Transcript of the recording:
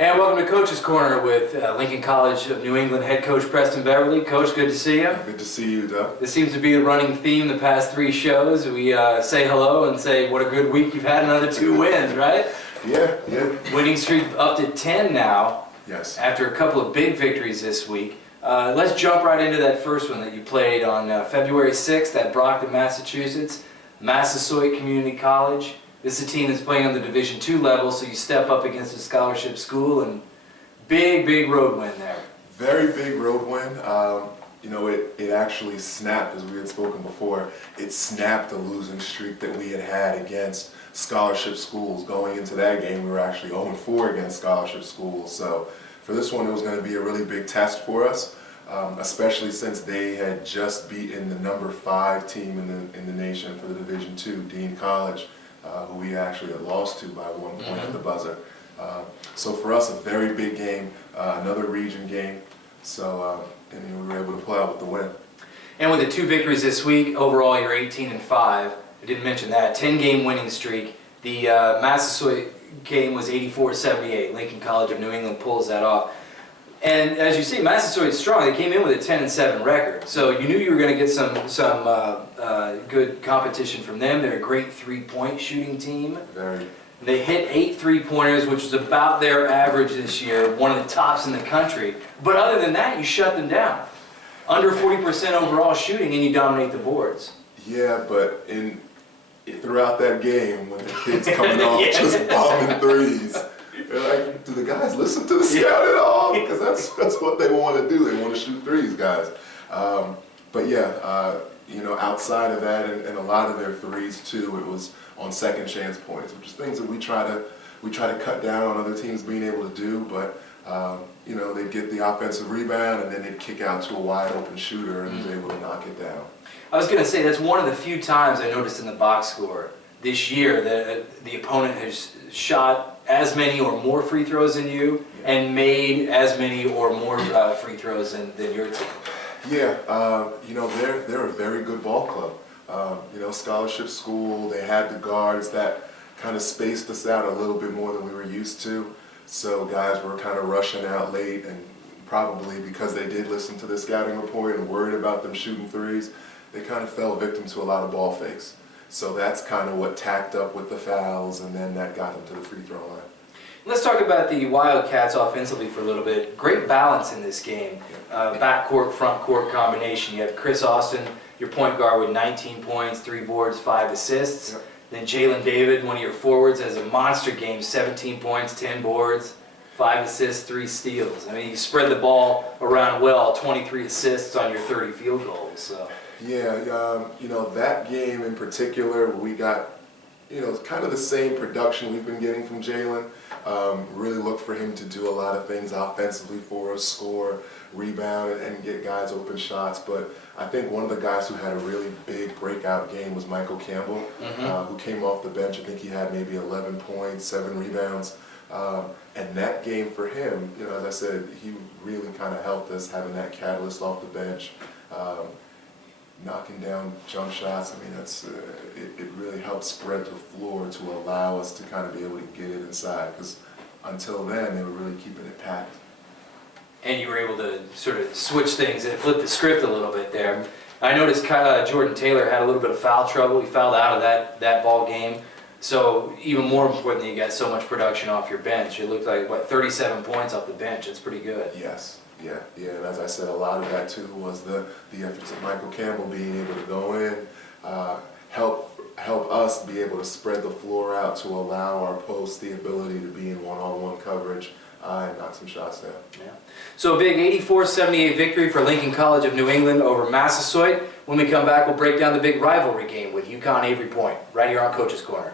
And welcome to Coach's Corner with Lincoln College of New England head coach Preston Beverly. Coach, good to see you. Good to see you, Doug. This seems to be a running theme the past 3 shows. We say hello and say what a good week you've had, another 2 wins, right? Yeah. Winning streak up to 10 now. Yes. After a couple of big victories this week. Let's jump right into that first one that you played on February 6th at Brockton, Massachusetts, Massasoit Community College. This is a team that's playing on the Division II level, so you step up against a scholarship school, and big road win there. Very big road win. It actually snapped, as we had spoken before. It snapped a losing streak that we had against scholarship schools. Going into that game, we were actually 0-4 against scholarship schools. So for this one, it was going to be a really big test for us, especially since they had just beaten the number 5 team in the nation for the Division II, Dean College, who we actually had lost to by 1 point at the buzzer. So for us, a very big game, another region game. So we were able to play out with the win. And with the 2 victories this week, overall you're 18-5. I didn't mention that. 10-game winning streak. The Massasoit game was 84-78. Lincoln College of New England pulls that off. And as you see, Massasoit's strong. They came in with a 10-7 record, so you knew you were going to get some good competition from them. They're a great 3-point shooting team. Very. They hit 8 3-pointers, which is about their average this year, one of the tops in the country. But other than that, you shut them down. Under 40% overall shooting, and you dominate the boards. Yeah, but throughout that game, when the kids coming off just bombing threes, they're like, do the guys listen to the scout at all? Because that's what they want to do. They want to shoot threes, guys. Outside of that and a lot of their threes too, it was on second chance points, which is things that we try to cut down on other teams being able to do. But they'd get the offensive rebound and then they'd kick out to a wide open shooter and was able to knock it down. I was going to say, that's one of the few times I noticed in the box score this year that the opponent has shot as many or more free throws than you and made as many or more free throws than your team. Yeah, they're a very good ball club. Scholarship school, they had the guards that kind of spaced us out a little bit more than we were used to. So guys were kind of rushing out late, and probably because they did listen to the scouting report and worried about them shooting threes, they kind of fell victim to a lot of ball fakes. So that's kind of what tacked up with the fouls, and then that got them to the free throw line. Let's talk about the Wildcats offensively for a little bit. Great balance in this game. Backcourt, front court combination. You have Chris Austin, your point guard, with 19 points, 3 boards, 5 assists. Yep. Then Jalen David, one of your forwards, has a monster game, 17 points, 10 boards, 5 assists, 3 steals. I mean, you spread the ball around well, 23 assists on your 30 field goals. So. Yeah, that game in particular, we got, kind of the same production we've been getting from Jalen. Really look for him to do a lot of things offensively for us, score, rebound, and get guys open shots. But I think one of the guys who had a really big breakout game was Michael Campbell, who came off the bench. I think he had maybe 11 points, 7 rebounds. And that game for him, as I said, he really kind of helped us having that catalyst off the bench. Knocking down jump shots, I mean, it really helped spread the floor to allow us to kind of be able to get it inside, because until then they were really keeping it packed. And you were able to sort of switch things and flip the script a little bit there. I noticed Jordan Taylor had a little bit of foul trouble. He fouled out of that ball game. So even more importantly, you got so much production off your bench. It looked like, 37 points off the bench. It's pretty good. Yes. Yeah, and as I said, a lot of that too was the efforts of Michael Campbell being able to go in, help us be able to spread the floor out to allow our post the ability to be in one-on-one coverage and knock some shots down. Yeah. So a big 84-78 victory for Lincoln College of New England over Massasoit. When we come back, we'll break down the big rivalry game with UConn Avery Point right here on Coach's Corner.